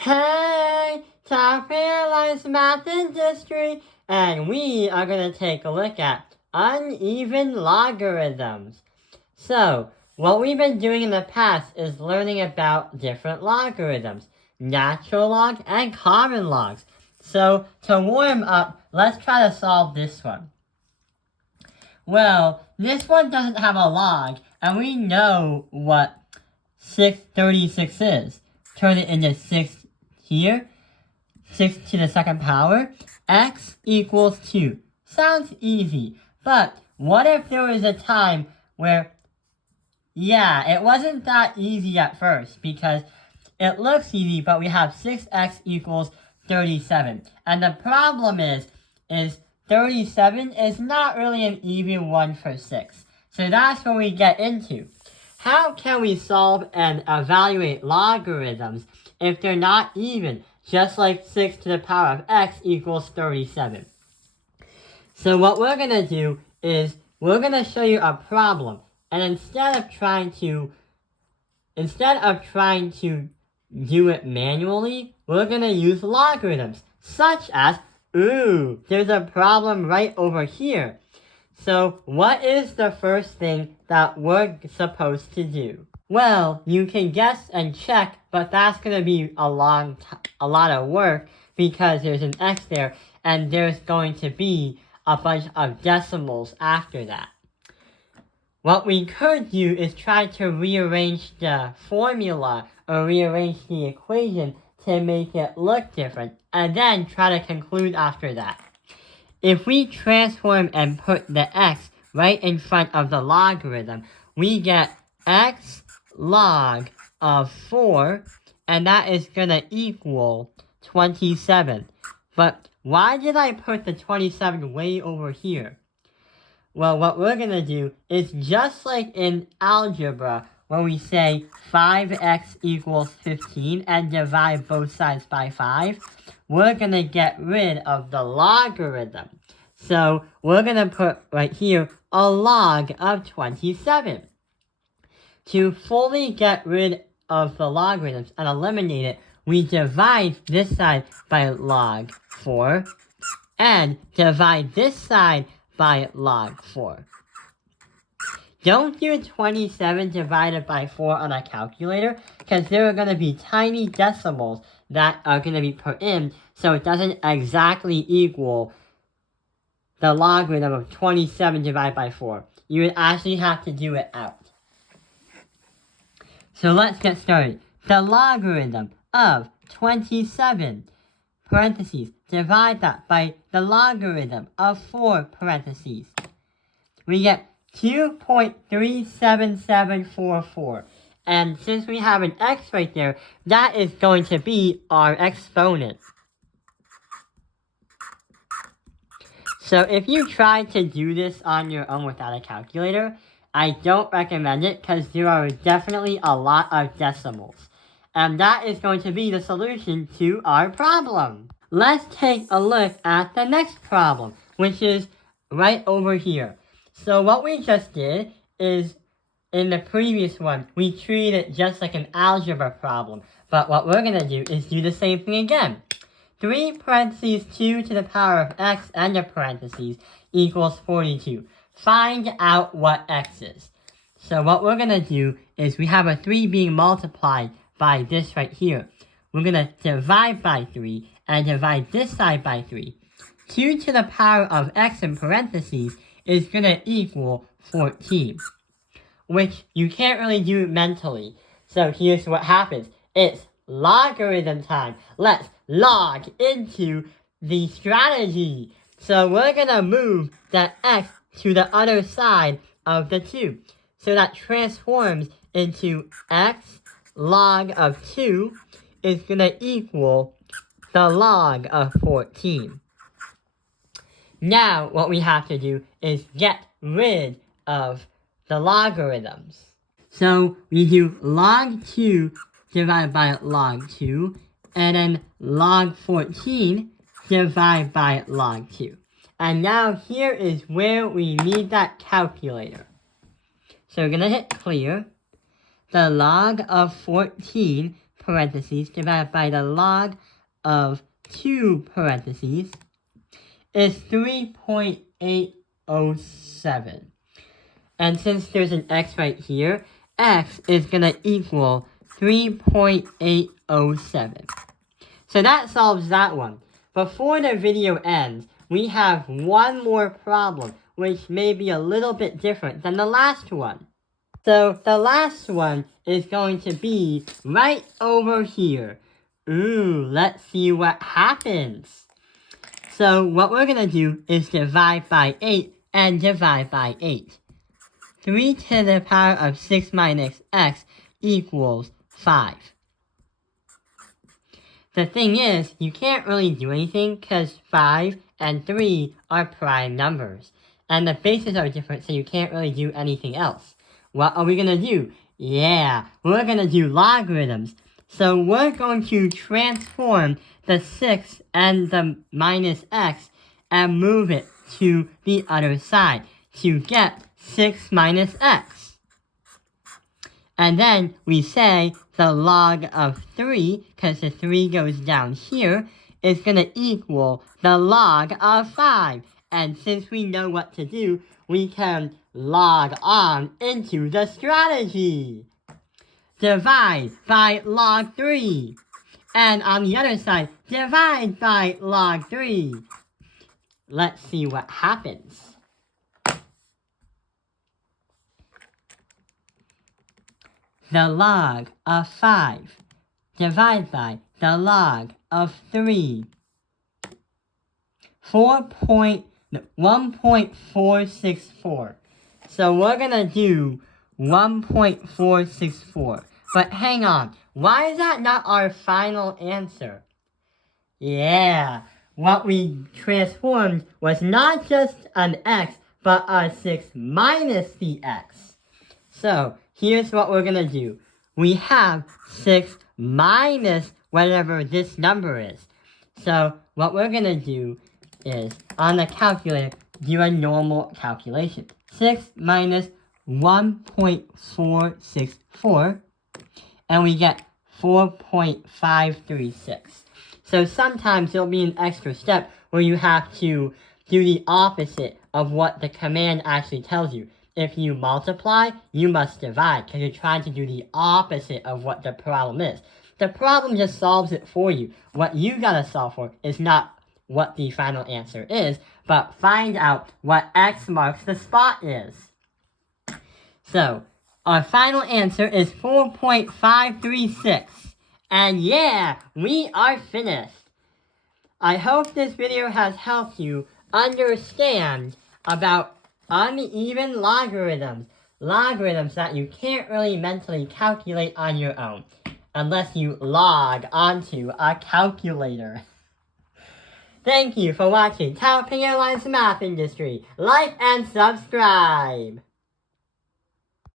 Hey, top realized math and history, and we are going to take a look at uneven logarithms. So, what we've been doing in the past is learning about different logarithms, natural log and common logs. So, to warm up, let's try to solve this one. Well, this one doesn't have a log, and we know what 636 is. Turn it into 6 here, 6 to the second power, x equals 2. Sounds easy, but what if there was a time where, it wasn't that easy at first, because it looks easy, but we have 6x equals 37. And the problem is 37 is not really an even one for 6. So that's what we get into. How can we solve and evaluate logarithms if they're not even, just like 6 to the power of x equals 37? So what we're going to do is we're going to show you a problem, and instead of trying to do it manually, we're going to use logarithms, such as, there's a problem right over here. So what is the first thing that we're supposed to do? Well, you can guess and check, but that's going to be a lot of work because there's an x there, and there's going to be a bunch of decimals after that. What we could do is try to rearrange the formula or rearrange the equation to make it look different, and then try to conclude after that. If we transform and put the x right in front of the logarithm, we get x log of 4, and that is going to equal 27. But why did I put the 27 way over here? Well, what we're going to do is just like in algebra, where we say 5x equals 15 and divide both sides by 5, we're going to get rid of the logarithm. So we're going to put right here a log of 27. To fully get rid of the logarithms and eliminate it, we divide this side by log 4 and divide this side by log 4. Don't do 27 divided by 4 on a calculator, because there are going to be tiny decimals that are going to be put in, so it doesn't exactly equal the logarithm of 27 divided by 4. You would actually have to do it out. So let's get started. The logarithm of 27, parentheses, divide that by the logarithm of 4, parentheses. We get 2.37744. And since we have an x right there, that is going to be our exponent. So if you try to do this on your own without a calculator, I don't recommend it because there are definitely a lot of decimals. And that is going to be the solution to our problem. Let's take a look at the next problem, which is right over here. So what we just did is, in the previous one, we treated it just like an algebra problem. But what we're going to do is do the same thing again. 3 parentheses 2 to the power of x and a parentheses equals 42. Find out what x is. So what we're going to do is we have a 3 being multiplied by this right here. We're going to divide by 3 and divide this side by 3. 2 to the power of x in parentheses is going to equal 14. Which you can't really do mentally. So here's what happens. It's logarithm time. Let's log into the strategy. So we're going to move the x to the other side of the 2. So that transforms into x log of 2 is going to equal the log of 14. Now what we have to do is get rid of the logarithms. So we do log 2 divided by log 2, and then log 14 divided by log 2. And now here is where we need that calculator. So we're going to hit clear. The log of 14, parentheses divided by the log of 2 parentheses is 3.807. And since there's an x right here, x is going to equal 3.807. So that solves that one. Before the video ends, we have one more problem, which may be a little bit different than the last one. So the last one is going to be right over here. Ooh, let's see what happens. So what we're going to do is divide by 8 and divide by 8. 3 to the power of 6 minus x equals 5. The thing is, you can't really do anything because 5 and 3 are prime numbers. And the bases are different, so you can't really do anything else. What are we going to do? Yeah, we're going to do logarithms. So we're going to transform the 6 and the minus x and move it to the other side to get 6 minus x. And then we say the log of 3, because the 3 goes down here, is going to equal the log of 5. And since we know what to do, we can log on into the strategy. Divide by log 3. And on the other side, divide by log 3. Let's see what happens. The log of 5 divided by the log of 3. 1.464. So we're going to do 1.464. But hang on, why is that not our final answer? Yeah, what we transformed was not just an x, but a 6 minus the x. So here's what we're going to do. We have 6 minus whatever this number is. So what we're going to do is, on the calculator, do a normal calculation. 6 minus 1.464, and we get 4.536. So sometimes there'll be an extra step where you have to do the opposite of what the command actually tells you. If you multiply, you must divide, because you're trying to do the opposite of what the problem is. The problem just solves it for you. What you gotta solve for is not what the final answer is, but find out what x marks the spot is. So, our final answer is 4.536. And yeah, we are finished. I hope this video has helped you understand about uneven logarithms. Logarithms that you can't really mentally calculate on your own, unless you log onto a calculator. Thank you for watching Taoping Airlines Math Industry. Like and subscribe!